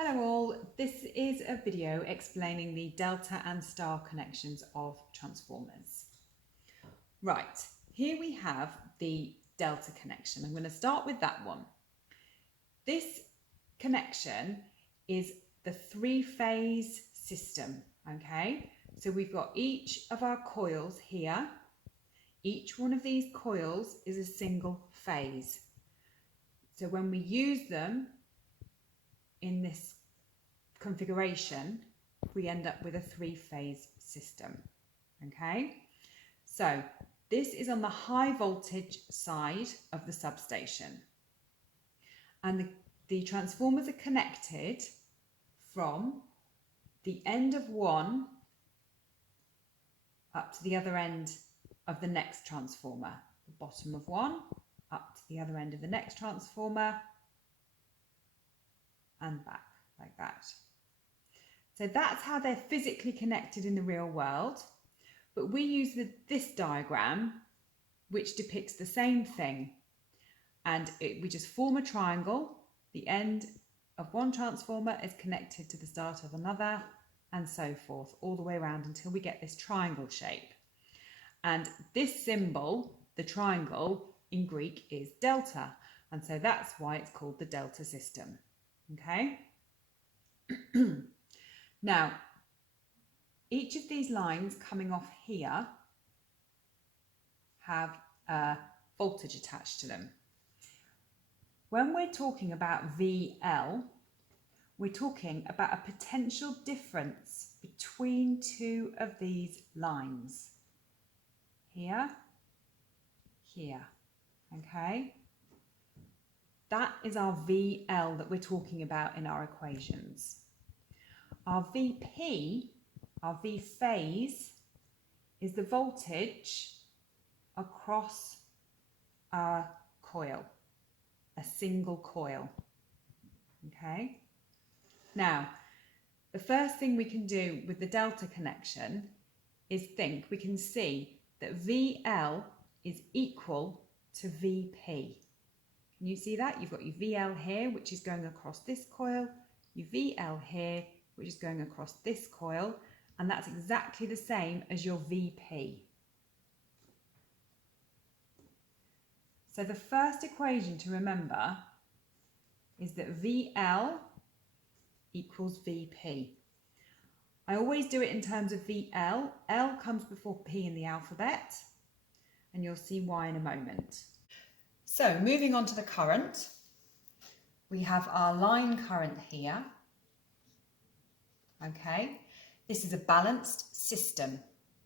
Hello all, this is a video explaining the delta and star connections of transformers. Right, here we have the delta connection. I'm going to start with that one. This connection is the three-phase system, okay? So we've got each of our coils here. Each one of these coils is a single phase. So when we use them in this configuration, we end up with a three-phase system. Okay, so this is on the high voltage side of the substation, and the transformers are connected from the end of one up to the other end of the next transformer, the bottom of one up to the other end of the next transformer and back like that. So that's how they're physically connected in the real world. But we use this diagram, which depicts the same thing. And we just form a triangle. The end of one transformer is connected to the start of another, and so forth, all the way around until we get this triangle shape. And this symbol, the triangle, in Greek is delta. And so that's why it's called the delta system. Okay? Now, each of these lines coming off here have a voltage attached to them. When we're talking about VL, we're talking about a potential difference between two of these lines. Here, here, okay? That is our VL that we're talking about in our equations. Our VP, our V phase, is the voltage across our coil, a single coil. Okay? Now, the first thing we can do with the delta connection is we can see that VL is equal to VP. Can you see that? You've got your VL here, which is going across this coil, your VL here, which is going across this coil, and that's exactly the same as your VP. So the first equation to remember is that VL equals VP. I always do it in terms of VL. L comes before P in the alphabet, and you'll see why in a moment. So moving on to the current, we have our line current here. Okay, this is a balanced system.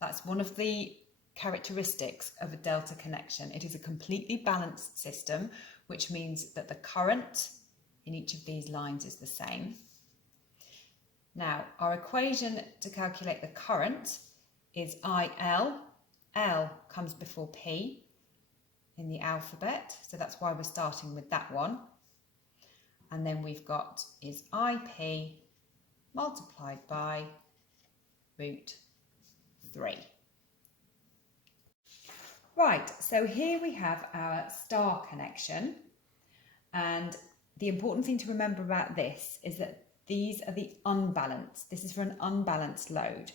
That's one of the characteristics of a delta connection. It is a completely balanced system, which means that the current in each of these lines is the same. Now, our equation to calculate the current is IL. L comes before P in the alphabet, so that's why we're starting with that one. And then we've got is IP multiplied by root 3. Right, so here we have our star connection, and the important thing to remember about this is that these are the unbalanced. This is for an unbalanced load.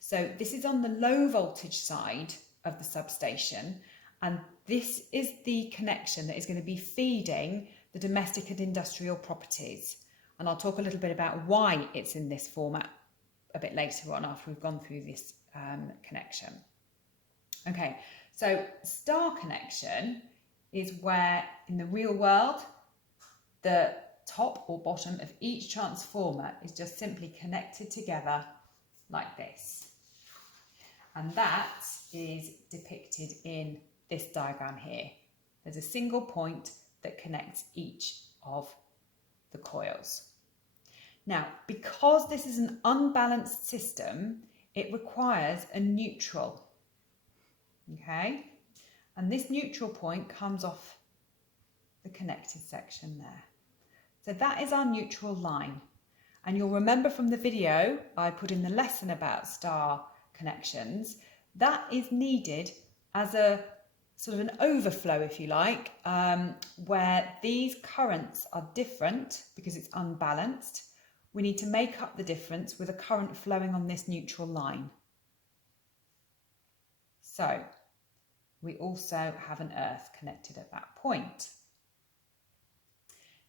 So this is on the low voltage side of the substation, and this is the connection that is going to be feeding the domestic and industrial properties. And I'll talk a little bit about why it's in this format a bit later on after we've gone through this connection. Okay, so star connection is where in the real world the top or bottom of each transformer is just simply connected together like this. And that is depicted in this diagram here. There's a single point that connects each of the coils. Now, because this is an unbalanced system, it requires a neutral. Okay? And this neutral point comes off the connected section there. So that is our neutral line. And you'll remember from the video I put in the lesson about star connections, that is needed as a sort of an overflow, if you like, where these currents are different because it's unbalanced, we need to make up the difference with a current flowing on this neutral line. So we also have an earth connected at that point.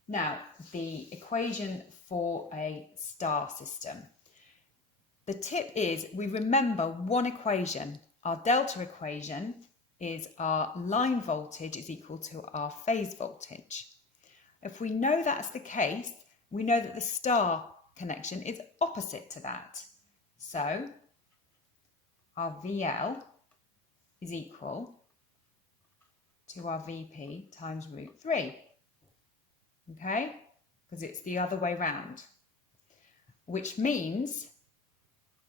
Now, the equation for a star system. The tip is we remember one equation. Our delta equation is our line voltage is equal to our phase voltage. If we know that's the case, we know that the star connection is opposite to that. So our VL is equal to our VP times √3. Okay, because it's the other way round, which means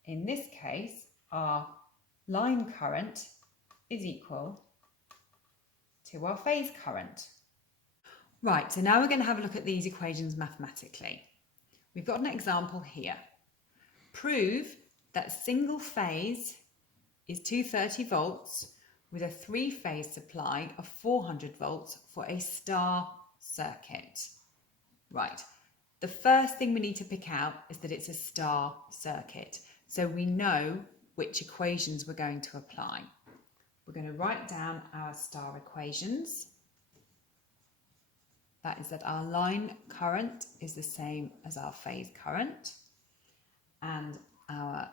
in this case our line current is equal to our phase current. Right, so now we're going to have a look at these equations mathematically. We've got an example here. Prove that single phase is 230 volts with a three-phase supply of 400 volts for a star circuit. Right, the first thing we need to pick out is that it's a star circuit, so we know which equations we're going to apply. We're going to write down our star equations. That is that our line current is the same as our phase current, and our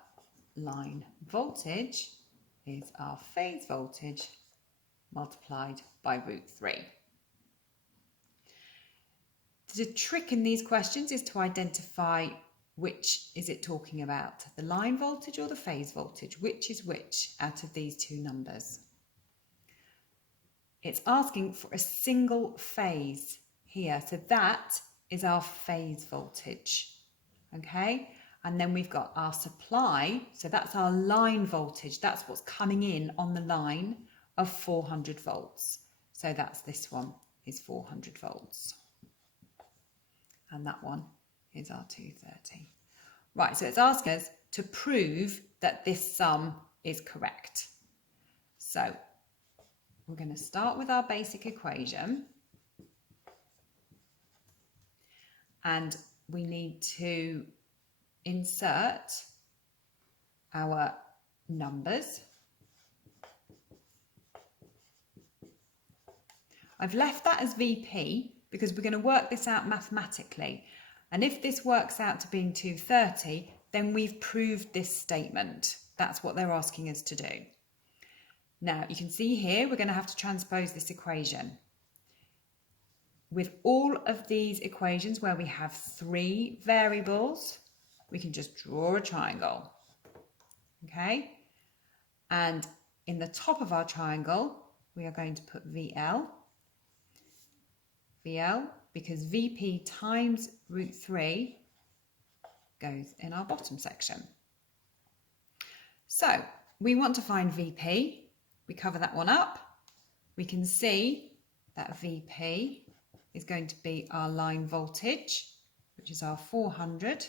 line voltage is our phase voltage multiplied by √3. The trick in these questions is to identify which is it talking about, the line voltage or the phase voltage, which is which out of these two numbers. It's asking for a single phase here, so that is our phase voltage, okay? And then we've got our supply, so that's our line voltage, that's what's coming in on the line of 400 volts. So that's this one is 400 volts. And that one is our 230. Right, so it's asking us to prove that this sum is correct. So we're going to start with our basic equation. And we need to insert our numbers. I've left that as VP because we're going to work this out mathematically. And if this works out to being 230, then we've proved this statement. That's what they're asking us to do. Now, you can see here, we're going to have to transpose this equation. With all of these equations where we have three variables, we can just draw a triangle, okay? And in the top of our triangle, we are going to put VL, because VP times √3 goes in our bottom section. So we want to find VP. We cover that one up. We can see that VP is going to be our line voltage, which is our 400,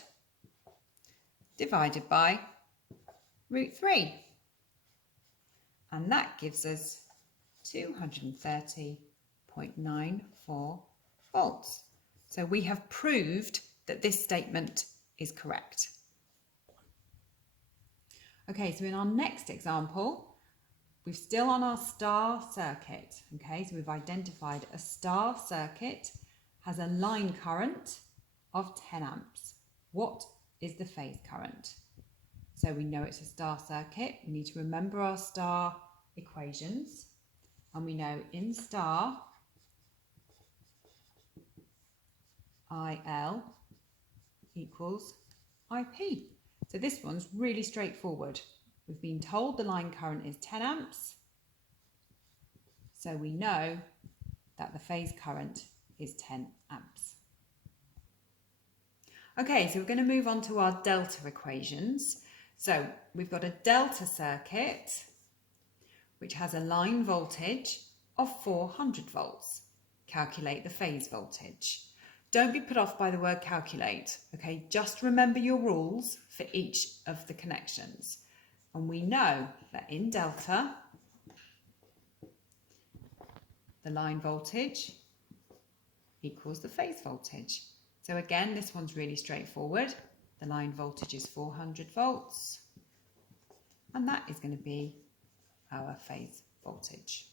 divided by √3. And that gives us 230.94 volts. So we have proved that this statement is correct. Okay, so in our next example, we're still on our star circuit. Okay, so we've identified a star circuit has a line current of 10 amps. What is the phase current? So we know it's a star circuit. We need to remember our star equations. And we know in star, IL equals IP. So this one's really straightforward. We've been told the line current is 10 amps. So we know that the phase current is 10 amps. Okay, so we're going to move on to our delta equations. So we've got a delta circuit which has a line voltage of 400 volts. Calculate the phase voltage. Don't be put off by the word calculate, okay? Just remember your rules for each of the connections. And we know that in delta, the line voltage equals the phase voltage. So again, this one's really straightforward. The line voltage is 400 volts, and that is going to be our phase voltage.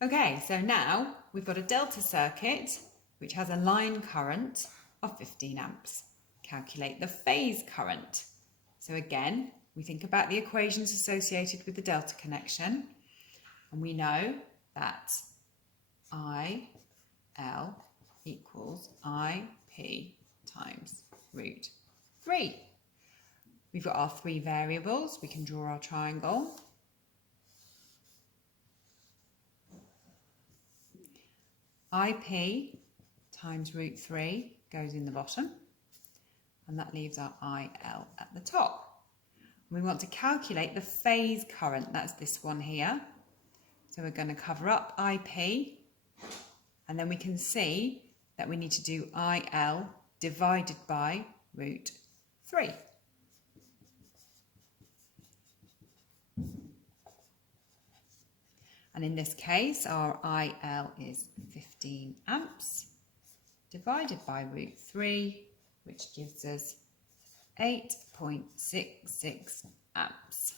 Okay, so now we've got a delta circuit which has a line current of 15 amps. Calculate the phase current. So again, we think about the equations associated with the delta connection, and we know that IL equals IP times root 3. We've got our three variables. We can draw our triangle. IP times root 3 goes in the bottom, and that leaves our IL at the top. We want to calculate the phase current. That's this one here. So we're going to cover up IP, and then we can see that we need to do IL divided by root 3. And in this case, our IL is 15 amps divided by root 3, which gives us 8.66 amps.